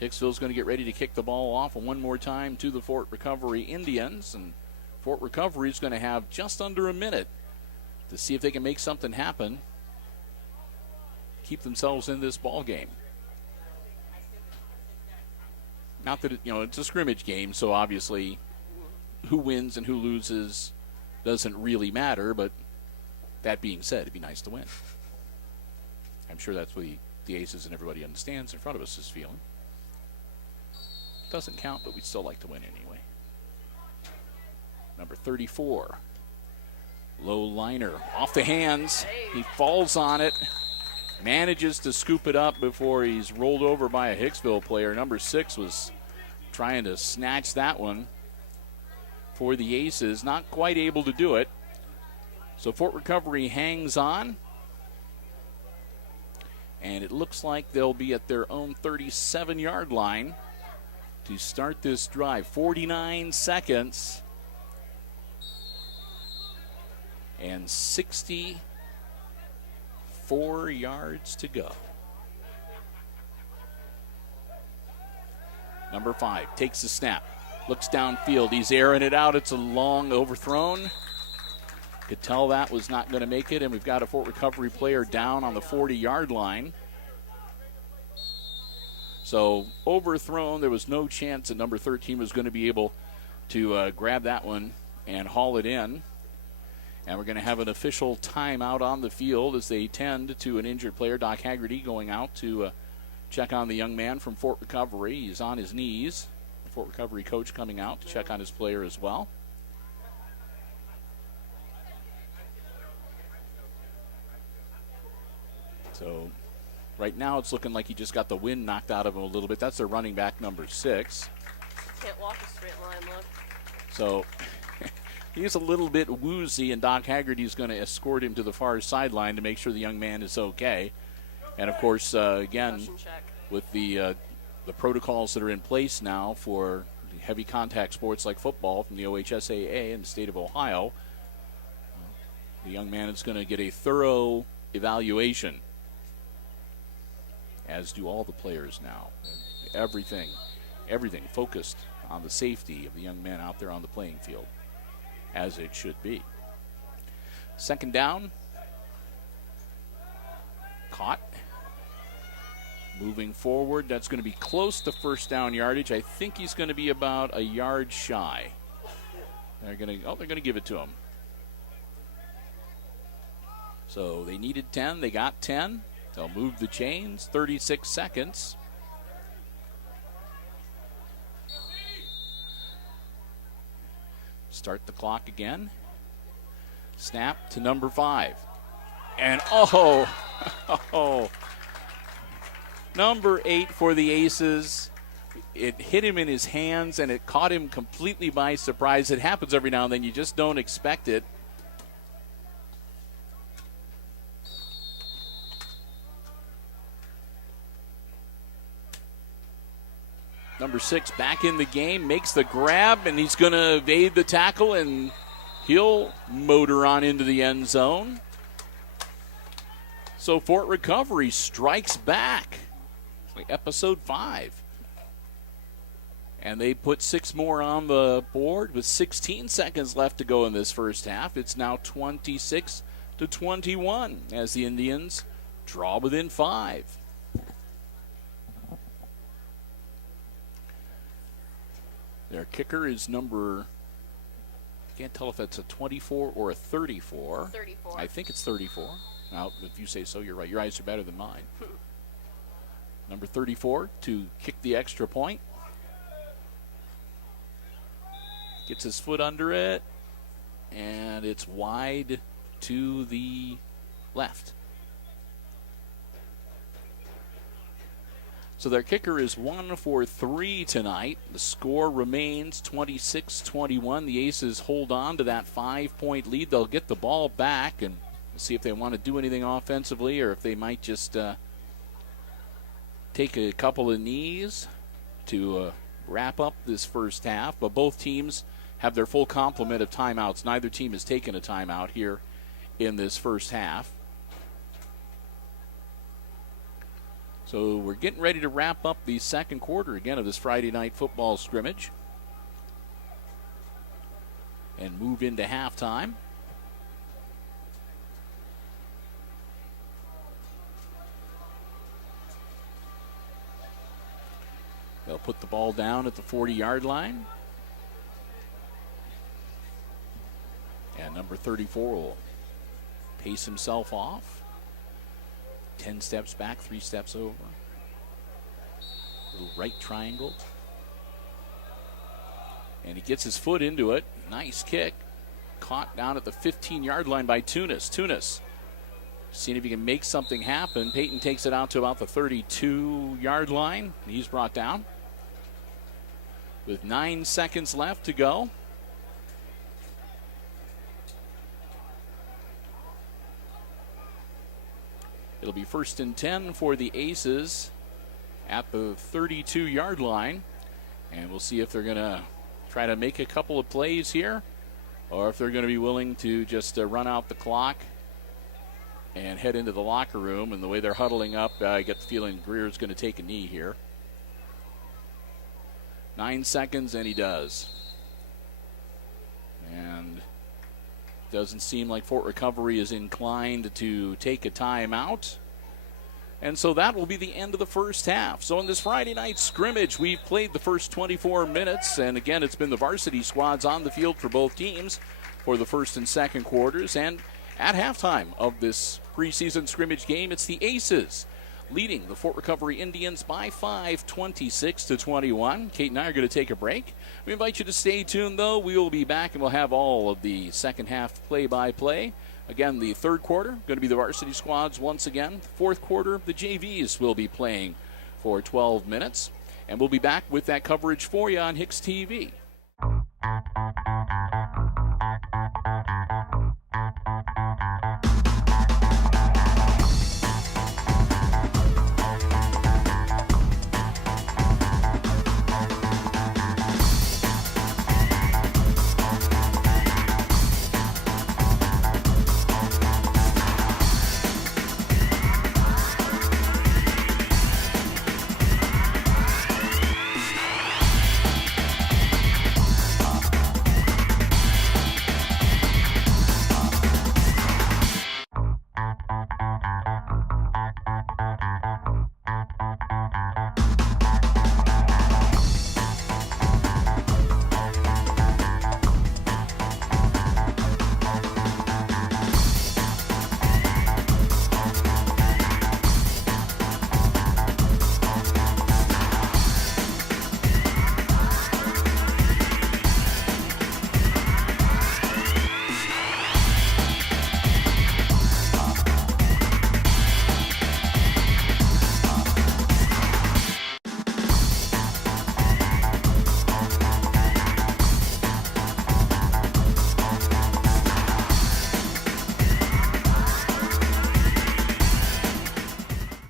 Hicksville's going to get ready to kick the ball off one more time to the Fort Recovery Indians, and Fort Recovery is going to have just under a minute to see if they can make something happen, keep themselves in this ball game. Not that it's a scrimmage game, so obviously who wins and who loses doesn't really matter, but that being said, it'd be nice to win. I'm sure that's what the Aces and everybody understands in front of us is feeling. Doesn't count, but we'd still like to win anyway. Number 34. Low liner off the hands. He falls on it. Manages to scoop it up before he's rolled over by a Hicksville player. Number 6 was trying to snatch that one for the Aces. Not quite able to do it. So Fort Recovery hangs on. And it looks like they'll be at their own 37-yard line to start this drive. 49 seconds. And 64 yards to go. Number 5 takes the snap. Looks downfield. He's airing it out. It's a long overthrown. Could tell that was not going to make it, and we've got a Fort Recovery player down on the 40-yard line. So overthrown. There was no chance that number 13 was going to be able to grab that one and haul it in. And we're going to have an official timeout on the field as they tend to an injured player. Doc Haggerty going out to check on the young man from Fort Recovery. He's on his knees. The Fort Recovery coach coming out to check on his player as well. So right now it's looking like he just got the wind knocked out of him a little bit. That's their running back, number 6. Can't walk a straight line, look. So he's a little bit woozy, and Doc Haggerty's going to escort him to the far sideline to make sure the young man is okay. And, of course, again, with the protocols that are in place now for heavy contact sports like football from the OHSAA in the state of Ohio, the young man is going to get a thorough evaluation, as do all the players now. And everything focused on the safety of the young man out there on the playing field, as it should be. Second down. Caught. Moving forward, that's going to be close to first down yardage. I think he's going to be about a yard shy. They're going to give it to him. So they needed 10. They got 10. They'll move the chains. 36 seconds. Start the clock again. Snap to number 5. And number 8 for the Aces. It hit him in his hands, and it caught him completely by surprise. It happens every now and then. You just don't expect it. Number 6 back in the game, makes the grab, and he's going to evade the tackle, and he'll motor on into the end zone. So Fort Recovery strikes back. It's like episode 5. And they put 6 more on the board with 16 seconds left to go in this first half. It's now 26-21 as the Indians draw within 5. Their kicker is number, I can't tell if it's a 24 or a 34. 34. I think it's 34. Now, if you say so, you're right. Your eyes are better than mine. Number 34 to kick the extra point. Gets his foot under it, and it's wide to the left. So their kicker is 1 for 3 tonight. The score remains 26-21. The Aces hold on to that 5-point lead. They'll get the ball back and see if they want to do anything offensively or if they might just take a couple of knees to wrap up this first half. But both teams have their full complement of timeouts. Neither team has taken a timeout here in this first half. So we're getting ready to wrap up the second quarter again of this Friday night football scrimmage and move into halftime. They'll put the ball down at the 40-yard line. And number 34 will pace himself off. 10 steps back, 3 steps over. Little right triangle. And he gets his foot into it. Nice kick. Caught down at the 15-yard line by Tunis. Tunis seeing if he can make something happen. Peyton takes it out to about the 32-yard line. He's brought down. With 9 seconds left to go. It'll be 1st and 10 for the Aces at the 32-yard line. And we'll see if they're going to try to make a couple of plays here or if they're going to be willing to just run out the clock and head into the locker room. And the way they're huddling up, I get the feeling Greer's going to take a knee here. 9 seconds, and he does. And doesn't seem like Fort Recovery is inclined to take a timeout. And so that will be the end of the first half. So in this Friday night scrimmage, we've played the first 24 minutes. And again, it's been the varsity squads on the field for both teams for the first and second quarters. And at halftime of this preseason scrimmage game, it's the Aces leading the Fort Recovery Indians by 5, 26-21. Kate and I are going to take a break. We invite you to stay tuned, though. We will be back, and we'll have all of the second half play-by-play. Again, the third quarter, going to be the varsity squads once again. Fourth quarter, the JVs will be playing for 12 minutes. And we'll be back with that coverage for you on HIX-TV.